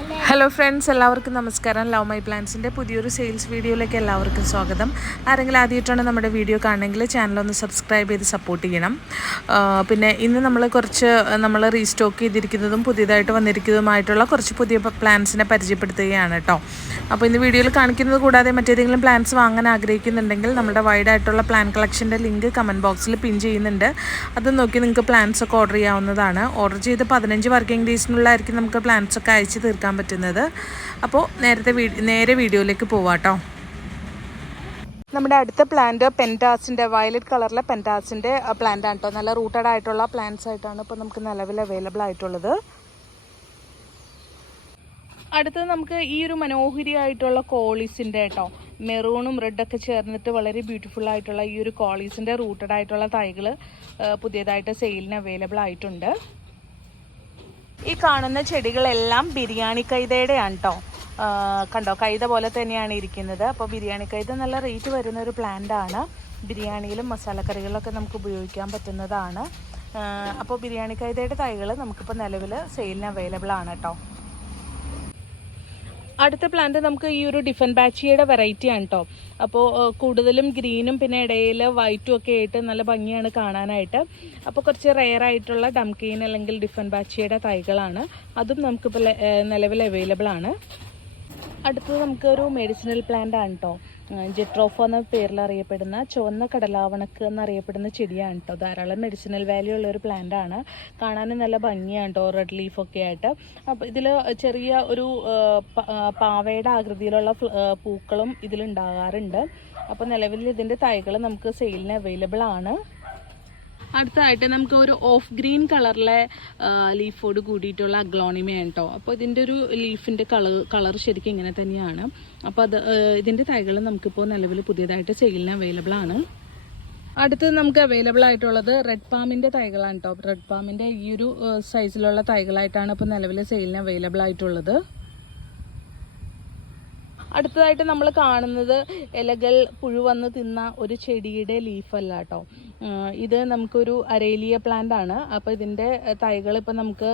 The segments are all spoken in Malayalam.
ഹലോ ഫ്രണ്ട്സ് എല്ലാവർക്കും നമസ്കാരം. ലവ് മൈ പ്ലാൻസിന്റെ പുതിയൊരു സെയിൽസ് വീഡിയോയിലേക്ക് എല്ലാവർക്കും സ്വാഗതം. ആരെങ്കിലും ആദ്യമായിട്ടാണ് നമ്മുടെ വീഡിയോ കാണണമെങ്കിൽ ചാനലൊന്ന് സബ്സ്ക്രൈബ് ചെയ്ത് സപ്പോർട്ട് ചെയ്യണം. പിന്നെ ഇന്ന് നമ്മൾ കുറച്ച് നമ്മൾ റീസ്റ്റോക്ക് ചെയ്തിരിക്കുന്നതും പുതിയതായിട്ട് വന്നിരിക്കുന്നതുമായിട്ടുള്ള കുറച്ച് പുതിയ പ്ലാൻസിനെ പരിചയപ്പെടുത്തുകയാണ് കേട്ടോ അപ്പോൾ ഇന്ന് വീഡിയോയിൽ കാണിക്കുന്നത് കൂടാതെ മറ്റേതെങ്കിലും പ്ലാൻസ് വാങ്ങാൻ ആഗ്രഹിക്കുന്നുണ്ടെങ്കിൽ നമ്മുടെ വൈഡായിട്ടുള്ള പ്ലാൻ കളക്ഷന്റെ ലിങ്ക് കമന്റ് ബോക്സിൽ പിൻ ചെയ്യുന്നുണ്ട്. അത് നോക്കി നിങ്ങൾക്ക് പ്ലാൻസ് ഒക്കെ ഓർഡർ ചെയ്യാവുന്നതാണ്. ഓർഡർ ചെയ്ത് പതിനഞ്ച് വർക്കിംഗ് ഡേയ്സിനുള്ളിലായിരിക്കും നമുക്ക് പ്ലാൻസ് ഒക്കെ അയച്ച് തീർക്കാൻ പറ്റുന്നത്. അപ്പോൾ നേരത്തെ നേരെ വീഡിയോയിലേക്ക് പോവാട്ടോ. നമ്മുടെ അടുത്ത പ്ലാന്റ് പെന്റാസിന്റെ വയലറ്റ് കളറിലെ പെന്റാസിന്റെ പ്ലാന്റ് ആണ് കേട്ടോ നല്ല റൂട്ടഡ് ആയിട്ടുള്ള പ്ലാന്റ്സ് ആയിട്ടാണ് ഇപ്പോൾ നമുക്ക് നിലവിൽ അവൈലബിൾ ആയിട്ടുള്ളത്. അടുത്തത് നമുക്ക് ഈ ഒരു മനോഹരിയായിട്ടുള്ള കോളീസിന്റെ കേട്ടോ മെറൂണും റെഡൊക്കെ ചേർന്നിട്ട് വളരെ ബ്യൂട്ടിഫുൾ ആയിട്ടുള്ള ഈ ഒരു കോളീസിന്റെ റൂട്ടഡ് ആയിട്ടുള്ള തൈകൾ പുതിയതായിട്ട് സെയിലിന് അവൈലബിൾ ആയിട്ടുണ്ട്. ഈ കാണുന്ന ചെടികളെല്ലാം ബിരിയാണി കൈതയുടെയാണ് കേട്ടോ കണ്ടോ കൈത പോലെ തന്നെയാണ് ഇരിക്കുന്നത്. അപ്പോൾ ബിരിയാണി കൈത നല്ല റേറ്റ് വരുന്ന ഒരു പ്ലാന്റ് ആണ്. ബിരിയാണിയിലും മസാലക്കറികളിലൊക്കെ നമുക്ക് ഉപയോഗിക്കാൻ പറ്റുന്നതാണ്. അപ്പോൾ ബിരിയാണി കൈതയുടെ തൈകൾ നമുക്കിപ്പോൾ നിലവിൽ സെയിലിന് അവൈലബിൾ ആണ് കേട്ടോ അടുത്ത പ്ലാന്റ് നമുക്ക് ഈ ഒരു ഡിഫൻ ബാച്ചിയുടെ വെറൈറ്റി ആണ് കേട്ടോ അപ്പോൾ കൂടുതലും ഗ്രീനും പിന്നെ ഇടയിൽ വൈറ്റും ഒക്കെ ആയിട്ട് നല്ല ഭംഗിയാണ് കാണാനായിട്ട്. അപ്പോൾ കുറച്ച് റെയർ ആയിട്ടുള്ള ഡംകീൻ അല്ലെങ്കിൽ ഡിഫൻ ബാച്ചിയുടെ തൈകളാണ്. അതും നമുക്കിപ്പോൾ നിലവിൽ അവൈലബിൾ ആണ്. അടുത്തത് നമുക്കൊരു മെഡിസിനൽ പ്ലാന്റ് ആണ് കേട്ടോ ജെട്രോഫ എന്ന പേരിൽ അറിയപ്പെടുന്ന ചുവന്ന കടലാവണക്ക് എന്നറിയപ്പെടുന്ന ചെടിയാണ് കേട്ടോ ധാരാളം മെഡിസിനൽ വാല്യൂ ഉള്ള ഒരു പ്ലാന്റ് ആണ്. കാണാനും നല്ല ഭംഗിയാണ് കേട്ടോ റെഡ് ലീഫൊക്കെ ആയിട്ട്. അപ്പോൾ ഇതിൽ ചെറിയ ഒരു പാവയുടെ ആകൃതിയിലുള്ള പൂക്കളും ഇതിലുണ്ടാകാറുണ്ട്. അപ്പോൾ നിലവിൽ ഇതിന്റെ തൈകൾ നമുക്ക് സെയിലിന് അവൈലബിൾ ആണ്. അടുത്തതായിട്ട് നമുക്ക് ഒരു ഓഫ് ഗ്രീൻ കളറിലെ ലീഫോട് കൂടിയിട്ടുള്ള അഗ്ലോണിമയാണ് കേട്ടോ അപ്പോൾ ഇതിന്റെ ഒരു ലീഫിന്റെ കളർ കളർ ശരിക്കും ഇങ്ങനെ തന്നെയാണ്. അപ്പോൾ അത് ഇതിന്റെ തൈകൾ നമുക്കിപ്പോൾ നിലവിൽ പുതിയതായിട്ട് സെയിലിന് അവൈലബിൾ ആണ്. അടുത്തത് നമുക്ക് അവൈലബിൾ ആയിട്ടുള്ളത് റെഡ് പാമിന്റെ തൈകളാണ് കേട്ടോ റെഡ് പാമിന്റെ ഈ ഒരു സൈസിലുള്ള തൈകളായിട്ടാണ് ഇപ്പോൾ നിലവിൽ സെയിലിന് അവൈലബിൾ ആയിട്ടുള്ളത്. അടുത്തതായിട്ട് നമ്മൾ കാണുന്നത് ഇലകൾ പുഴു വന്ന് തിന്ന ഒരു ചെടിയുടെ ലീഫല്ല കേട്ടോ ഇത് നമുക്കൊരു അരേലിയ പ്ലാന്റ് ആണ്. അപ്പോൾ ഇതിന്റെ തൈകൾ ഇപ്പോൾ നമുക്ക്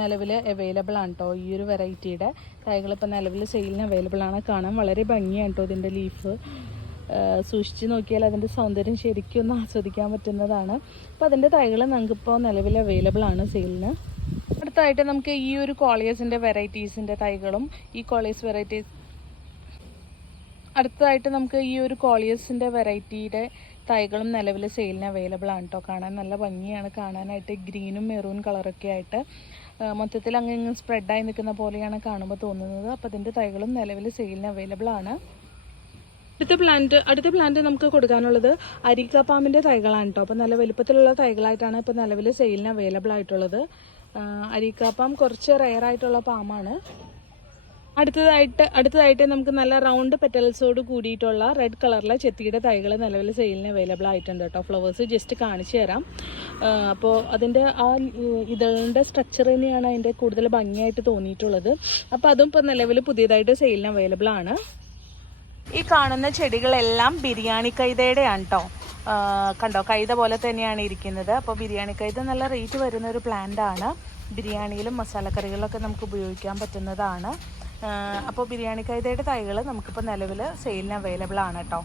നിലവിൽ അവൈലബിൾ ആണ് കേട്ടോ ഈ ഒരു വെറൈറ്റിയുടെ തൈകൾ ഇപ്പോൾ നിലവിൽ സെയിലിന് അവൈലബിൾ ആണ്. കാണാൻ വളരെ ഭംഗിയാണ് കേട്ടോ ഇതിന്റെ ലീഫ് സൂക്ഷിച്ച് നോക്കിയാൽ അതിന്റെ സൗന്ദര്യം ശരിക്കും ഒന്ന് ആസ്വദിക്കാൻ പറ്റുന്നതാണ്. അപ്പോൾ അതിന്റെ തൈകൾ നമുക്കിപ്പോൾ നിലവിൽ അവൈലബിൾ ആണ് സെയിലിന് അടുത്തായിട്ട് നമുക്ക് ഈ ഒരു കോളിയസിന്റെ വെറൈറ്റീസിന്റെ തൈകളും ഈ കോളിയസ് വെറൈറ്റീസ് അടുത്തതായിട്ട് നമുക്ക് ഈ ഒരു കോളിയസിന്റെ വെറൈറ്റിയുടെ തൈകളും നിലവിൽ സെയിലിന് അവൈലബിൾ ആണ് കേട്ടോ കാണാൻ നല്ല ഭംഗിയാണ്. കാണാനായിട്ട് ഗ്രീനും മെറൂൺ കളറൊക്കെ ആയിട്ട് മൊത്തത്തിൽ അങ്ങ് ഇങ്ങ് സ്പ്രെഡായി നിൽക്കുന്ന പോലെയാണ് കാണുമ്പോൾ തോന്നുന്നത്. അപ്പോൾ അതിന്റെ തൈകളും നിലവിൽ സെയിലിന് അവൈലബിൾ ആണ്. അടുത്ത പ്ലാന്റ് അടുത്ത പ്ലാന്റ് നമുക്ക് കൊടുക്കാനുള്ളത് അരിക്ക പാമ്പിന്റെ തൈകളാണ് കേട്ടോ അപ്പോൾ നല്ല വലുപ്പത്തിലുള്ള തൈകളായിട്ടാണ് ഇപ്പോൾ നിലവിൽ സെയിലിന് അവൈലബിൾ ആയിട്ടുള്ളത്. അരിക്കാപ്പാം കുറച്ച് റയറായിട്ടുള്ള പാമ്പാണ് അടുത്തതായിട്ട് അടുത്തതായിട്ട് നമുക്ക് നല്ല റൗണ്ട് പെറ്റൽസോട് കൂടിയിട്ടുള്ള റെഡ് കളറിലെ ചെത്തിയുടെ തൈകൾ നിലവിൽ സെയിലിന് അവൈലബിൾ ആയിട്ടുണ്ട് കേട്ടോ. ഫ്ലവേഴ്സ് ജസ്റ്റ് കാണിച്ചു തരാം. അപ്പോൾ അതിന്റെ ആ ഇതളിന്റെ സ്ട്രക്ചർ തന്നെയാണ് അതിന്റെ കൂടുതൽ ഭംഗിയായിട്ട് തോന്നിയിട്ടുള്ളത്. അപ്പോൾ അതും ഇപ്പോൾ നിലവിൽ പുതിയതായിട്ട് സെയിലിന് അവൈലബിൾ ആണ്. ഈ കാണുന്ന ചെടികളെല്ലാം ബിരിയാണി കൈതയുടെയാണ് കേട്ടോ കണ്ടോ? കൈത പോലെ തന്നെയാണ് ഇരിക്കുന്നത്. അപ്പോൾ ബിരിയാണി കൈത നല്ല റേറ്റ് വരുന്ന ഒരു പ്ലാന്റ് ആണ്. ബിരിയാണിയിലും മസാലക്കറികളിലൊക്കെ നമുക്ക് ഉപയോഗിക്കാൻ പറ്റുന്നതാണ്. അപ്പോൾ ബിരിയാണി കൈതയുടെ തൈകൾ നമുക്കിപ്പോൾ നിലവിൽ സെയിലിന് അവൈലബിൾ ആണ് കേട്ടോ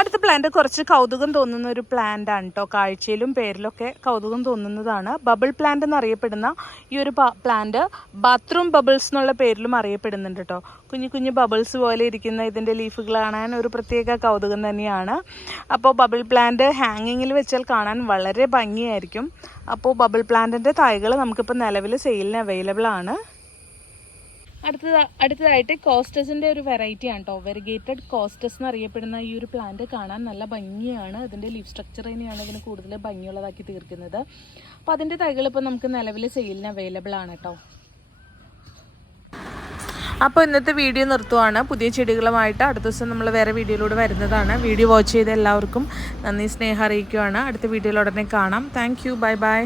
അടുത്ത പ്ലാന്റ് കുറച്ച് കൗതുകം തോന്നുന്ന ഒരു പ്ലാന്റ് ആണ് കേട്ടോ കാഴ്ചയിലും പേരിലൊക്കെ കൗതുകം തോന്നുന്നതാണ്. ബബിൾ പ്ലാന്റ് എന്നറിയപ്പെടുന്ന ഈ ഒരു പ്ലാന്റ് ബാത്റൂം ബബിൾസ് എന്നുള്ള പേരിലും അറിയപ്പെടുന്നുണ്ട് കേട്ടോ കുഞ്ഞു കുഞ്ഞു ബബിൾസ് പോലെ ഇരിക്കുന്ന ഇതിന്റെ ലീഫുകൾ കാണാൻ ഒരു പ്രത്യേക കൗതുകം തന്നെയാണ്. അപ്പോൾ ബബിൾ പ്ലാന്റ് ഹാങ്ങിങ്ങിൽ വെച്ചാൽ കാണാൻ വളരെ ഭംഗിയായിരിക്കും. അപ്പോൾ ബബിൾ പ്ലാന്റിന്റെ തൈകൾ നമുക്കിപ്പോൾ നിലവിൽ സെയിലിന് അവൈലബിൾ ആണ്. അടുത്തത് അടുത്തതായിട്ട് കോസ്റ്റസിന്റെ ഒരു വെറൈറ്റി ആണ് കേട്ടോ വെറിഗേറ്റഡ് കോസ്റ്റസ് എന്നറിയപ്പെടുന്ന ഈ ഒരു പ്ലാന്റ് കാണാൻ നല്ല ഭംഗിയാണ്. അതിന്റെ ലീഫ് സ്ട്രക്ചർ തന്നെയാണ് ഇതിന് കൂടുതൽ ഭംഗിയുള്ളതാക്കി തീർക്കുന്നത്. അപ്പൊ അതിന്റെ തൈകൾ ഇപ്പോൾ നമുക്ക് നിലവിൽ സെയിലിന് അവൈലബിൾ ആണ് കേട്ടോ അപ്പോൾ ഇന്നത്തെ വീഡിയോ നിർത്തുവാണ്. പുതിയ ചെടികളുമായിട്ട് അടുത്ത ദിവസം നമ്മൾ വേറെ വീഡിയോയിലൂടെ വരുന്നതാണ്. വീഡിയോ വാച്ച് ചെയ്ത എല്ലാവർക്കും നന്ദി സ്നേഹം അറിയിക്കുവാണ്. അടുത്ത വീഡിയോയിൽ ഉടനെ കാണാം. Thank bye bye